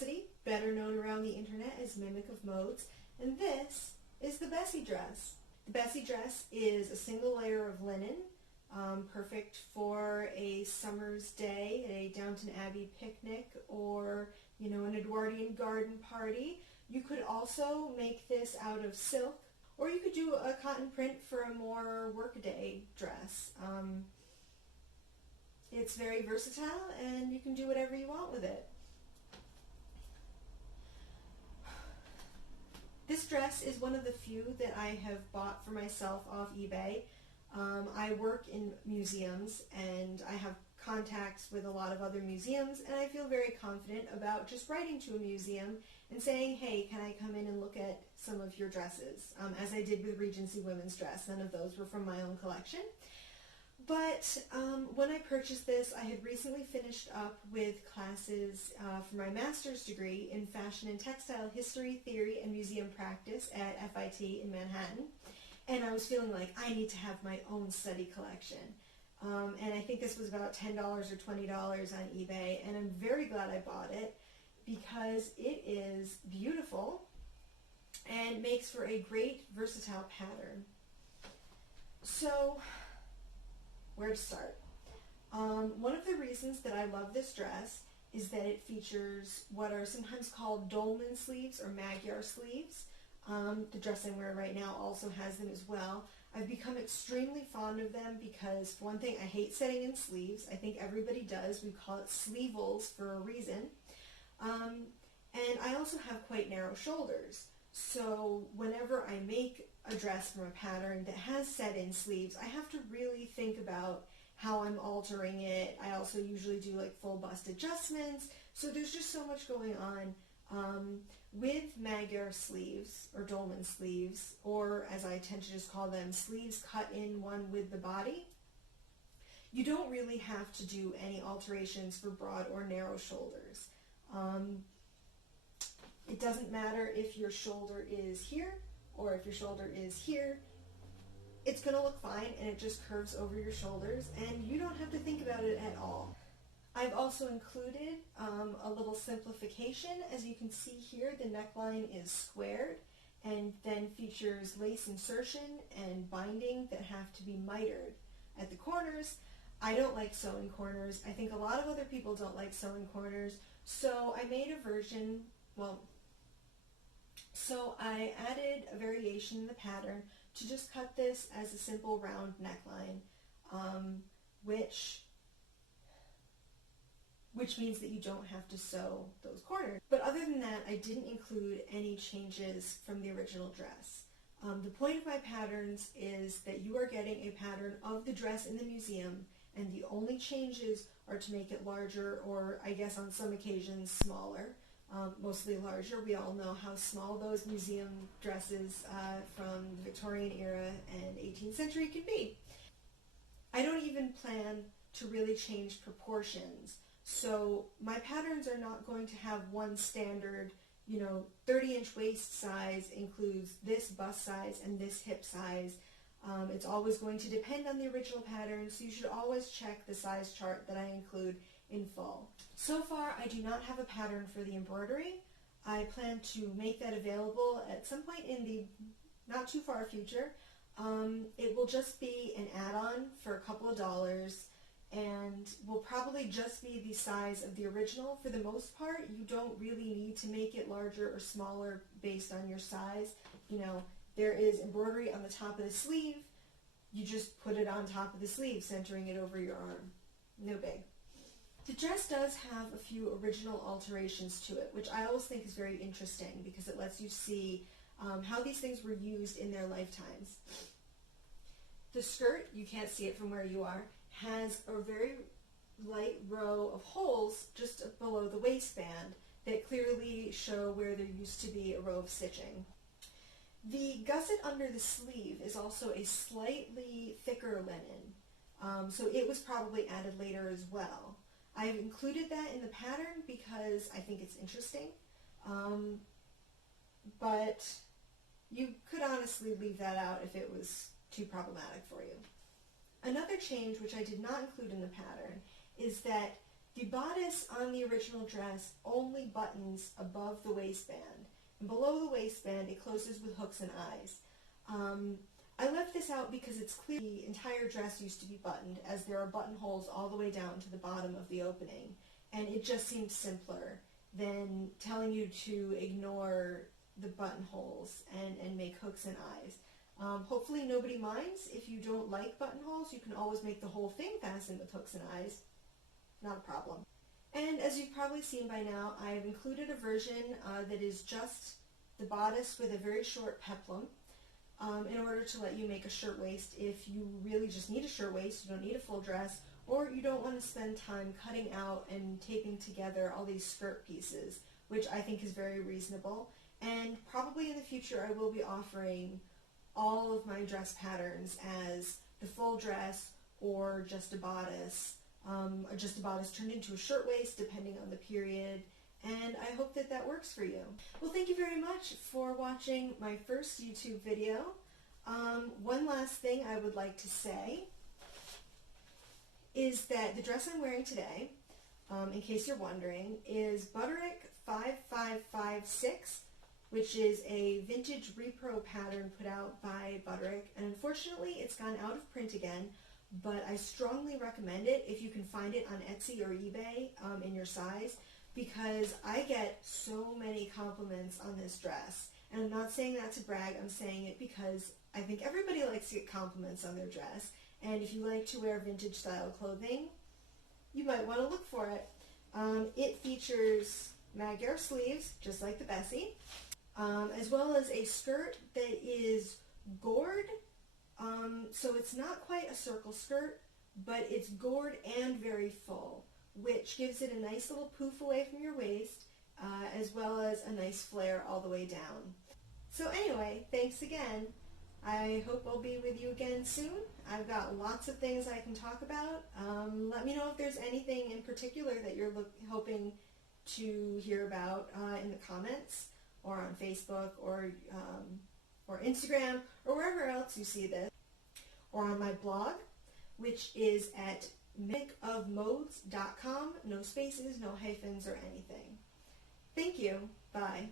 Cassidy, better known around the internet as Mimic of Modes, and this is the Bessie dress. The Bessie dress is a single layer of linen, perfect for a summer's day, a Downton Abbey picnic, or an Edwardian garden party. You could also make this out of silk, or you could do a cotton print for a more workaday dress. It's very versatile, and you can do whatever you want with it. This dress is one of the few that I have bought for myself off eBay. I work in museums, and I have contacts with a lot of other museums, and I feel very confident about just writing to a museum and saying, hey, can I come in and look at some of your dresses, as I did with Regency Women's Dress. None of those were from my own collection. But when I purchased this, I had recently finished up with classes for my master's degree in Fashion and Textile History, Theory, and Museum Practice at FIT in Manhattan. And I was feeling like I need to have my own study collection. And I think this was about $10 or $20 on eBay, and I'm very glad I bought it because it is beautiful and makes for a great versatile pattern. So, where to start? One of the reasons that I love this dress is that it features what are sometimes called Dolman sleeves or Magyar sleeves. The dress I'm wearing right now also has them as well. I've become extremely fond of them because, for one thing, I hate setting in sleeves. I think everybody does. We call it sleeveless for a reason. And I also have quite narrow shoulders. So whenever I make a dress from a pattern that has set-in sleeves, I have to really think about how I'm altering it. I also usually do like full bust adjustments. So there's just so much going on. With Magyar sleeves, or Dolman sleeves, or as I tend to just call them, sleeves cut in one with the body, you don't really have to do any alterations for broad or narrow shoulders. It doesn't matter if your shoulder is here or if your shoulder is here. It's going to look fine, and it just curves over your shoulders, and you don't have to think about it at all. I've also included a little simplification. As you can see here, the neckline is squared and then features lace insertion and binding that have to be mitered at the corners. I don't like sewing corners. I think a lot of other people don't like sewing corners. So I made a version, so I added a variation in the pattern to just cut this as a simple round neckline, which means that you don't have to sew those corners. But other than that, I didn't include any changes from the original dress. The point of my patterns is that you are getting a pattern of the dress in the museum, and the only changes are to make it larger, or I guess on some occasions smaller, mostly larger. We all know how small those museum dresses from the Victorian era and 18th century can be. I don't even plan to really change proportions. So my patterns are not going to have one standard, 30-inch waist size includes this bust size and this hip size. It's always going to depend on the original pattern, so you should always check the size chart that I include in full. So far, I do not have a pattern for the embroidery. I plan to make that available at some point in the not too far future. It will just be an add-on for a couple of dollars, and will probably just be the size of the original. For the most part, you don't really need to make it larger or smaller based on your size. There is embroidery on the top of the sleeve. You just put it on top of the sleeve, centering it over your arm. No big. The dress does have a few original alterations to it, which I always think is very interesting because it lets you see how these things were used in their lifetimes. The skirt, you can't see it from where you are, has a very light row of holes just below the waistband that clearly show where there used to be a row of stitching. The gusset under the sleeve is also a slightly thicker linen, so it was probably added later as well. I've included that in the pattern because I think it's interesting, but you could honestly leave that out if it was too problematic for you. Another change, which I did not include in the pattern, is that The bodice on the original dress only buttons above the waistband, and below the waistband it closes with hooks and eyes. I left this out because it's clear the entire dress used to be buttoned, as there are buttonholes all the way down to the bottom of the opening, and it just seemed simpler than telling you to ignore the buttonholes and make hooks and eyes. Hopefully nobody minds. If you don't like buttonholes, you can always make the whole thing fasten with hooks and eyes. Not a problem. And as you've probably seen by now, I've included a version that is just the bodice with a very short peplum in order to let you make a shirtwaist if you really just need a shirtwaist, you don't need a full dress, or you don't want to spend time cutting out and taping together all these skirt pieces, which I think is very reasonable. And probably in the future I will be offering all of my dress patterns as the full dress or just a bodice turned into a shirtwaist depending on the period, and I hope that that works for you. Well, thank you very much for watching my first YouTube video. One last thing I would like to say is that the dress I'm wearing today, in case you're wondering, is Butterick 5556, which is a vintage repro pattern put out by Butterick, and unfortunately it's gone out of print again, but I strongly recommend it if you can find it on Etsy or eBay in your size, because I get so many compliments on this dress. And I'm not saying that to brag, I'm saying it because I think everybody likes to get compliments on their dress, and if you like to wear vintage style clothing, you might want to look for it. It features Magyar sleeves, just like the Bessie, as well as a skirt that is gored. So it's not quite a circle skirt, but it's gored and very full, which gives it a nice little poof away from your waist, as well as a nice flare all the way down. So anyway, thanks again. I hope I'll be with you again soon. I've got lots of things I can talk about. Let me know if there's anything in particular that you're hoping to hear about in the comments, or on Facebook, or Instagram, or wherever else you see this, or on my blog, which is at mimicofmodes.com. No spaces, no hyphens, or anything. Thank you. Bye.